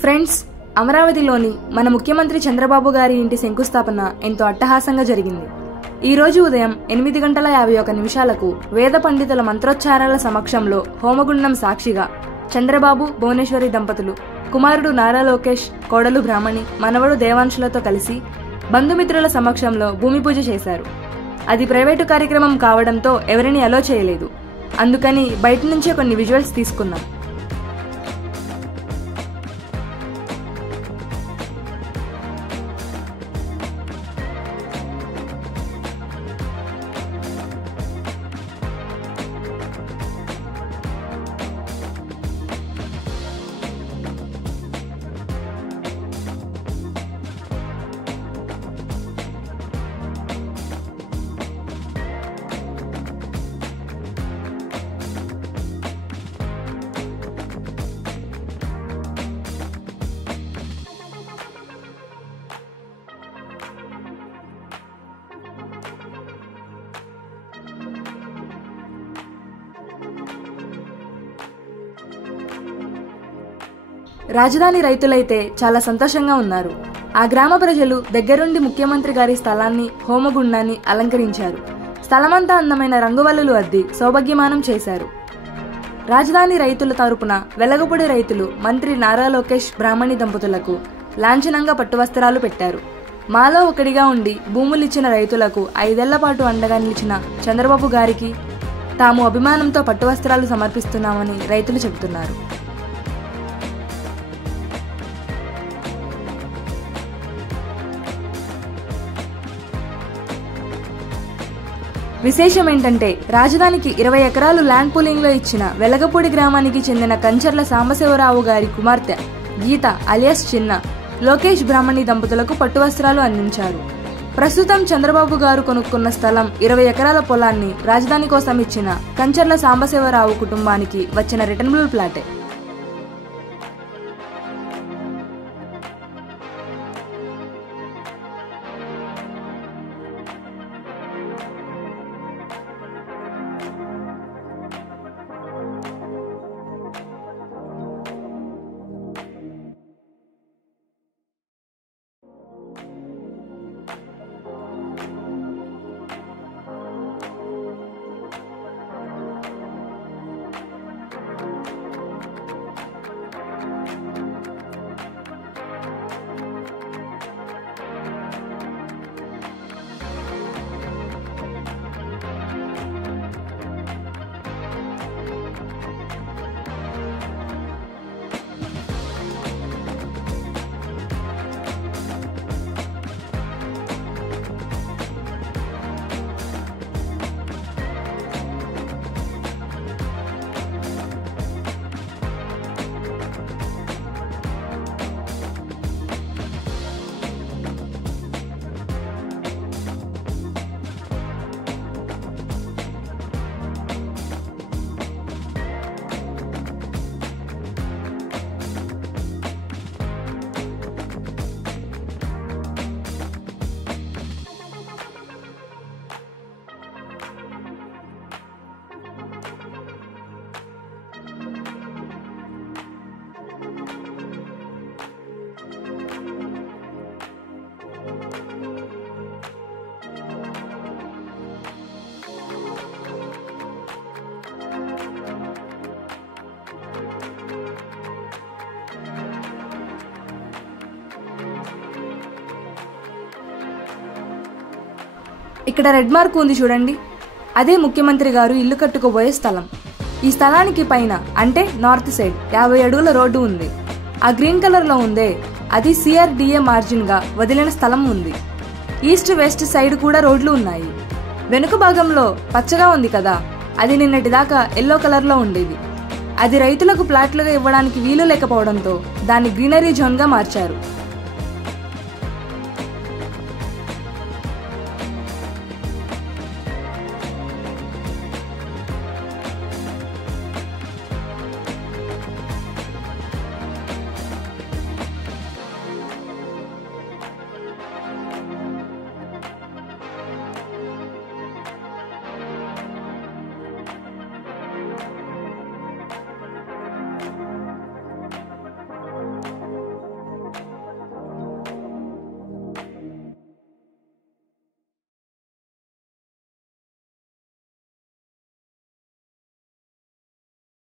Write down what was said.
Friends, అమరావతిలోని మన ముఖ్యమంత్రి చంద్రబాబు గారి ఇంటి శంకుస్థాపన ఎంతో అట్టహాసంగా జరిగింది. ఈ రోజు ఉదయం 8:51 వేద పండితుల మంత్రోచ్చారాల సమక్షంలో హోమగుండం సాక్షిగా చంద్రబాబు, భువనేశ్వరి దంపతులు, కుమారుడు నారా లోకేష్, కోడలు బ్రాహ్మణి, మనవడు దేవాంశులతో కలిసి బంధుమిత్రుల సమక్షంలో భూమి పూజ చేశారు. అది ప్రైవేటు కార్యక్రమం కావడంతో ఎవరిని అలో చేయలేదు. అందుకని బయట నుంచే కొన్ని విజువల్స్ తీసుకున్నాం. రాజధాని రైతులైతే చాలా సంతోషంగా ఉన్నారు. ఆ గ్రామ ప్రజలు దగ్గరుండి ముఖ్యమంత్రి గారి స్థలాన్ని, హోమగుండాన్ని అలంకరించారు. స్థలమంతా అందమైన రంగువల్లులు అద్ది సౌభాగ్యమానం చేశారు. రాజధాని రైతుల తరపున వెలగపూడి రైతులు మంత్రి నారా లోకేష్, బ్రాహ్మణి దంపతులకు లాంఛనంగా పట్టువస్త్రాలు పెట్టారు. మాలో ఒకటిగా ఉండి భూములిచ్చిన రైతులకు 5 ఏళ్ల పాటు అండగా నిలిచిన చంద్రబాబు గారికి తాము అభిమానంతో పట్టువస్త్రాలు సమర్పిస్తున్నామని రైతులు చెబుతున్నారు. విశేషం ఏంటంటే, రాజధానికి 20 ఎకరాలు ల్యాండ్ పూలింగ్ లో ఇచ్చిన వెలగపూడి గ్రామానికి చెందిన కంచర్ల సాంబశివరావు గారి కుమార్తె గీత అలియాస్ చిన్న, లోకేష్, బ్రాహ్మణి దంపతులకు పట్టువస్త్రాలు అందించారు. ప్రస్తుతం చంద్రబాబు గారు కొనుక్కున్న స్థలం 20 ఎకరాల పొలాన్ని రాజధాని కోసం ఇచ్చిన కంచర్ల సాంబశివరావు కుటుంబానికి వచ్చిన రిటర్నబుల్ ప్లాటే. ఇక్కడ రెడ్ మార్క్ ఉంది చూడండి, అదే ముఖ్యమంత్రి గారు ఇల్లు కట్టుకోబోయే స్థలం. ఈ స్థలానికి పైన అంటే నార్త్ సైడ్ 50 అడుగుల రోడ్డు ఉంది. ఆ గ్రీన్ కలర్ లో ఉందే, అది CRDA మార్జిన్ గా వదిలిన స్థలం ఉంది. ఈస్ట్ వెస్ట్ సైడ్ కూడా రోడ్లు ఉన్నాయి. వెనుక భాగంలో పచ్చగా ఉంది కదా, అది నిన్నటిదాకా ఎల్లో కలర్ లో ఉండేది. అది రైతులకు ప్లాట్లుగా ఇవ్వడానికి వీలు లేకపోవడంతో దాన్ని గ్రీనరీ జోన్ గా మార్చారు.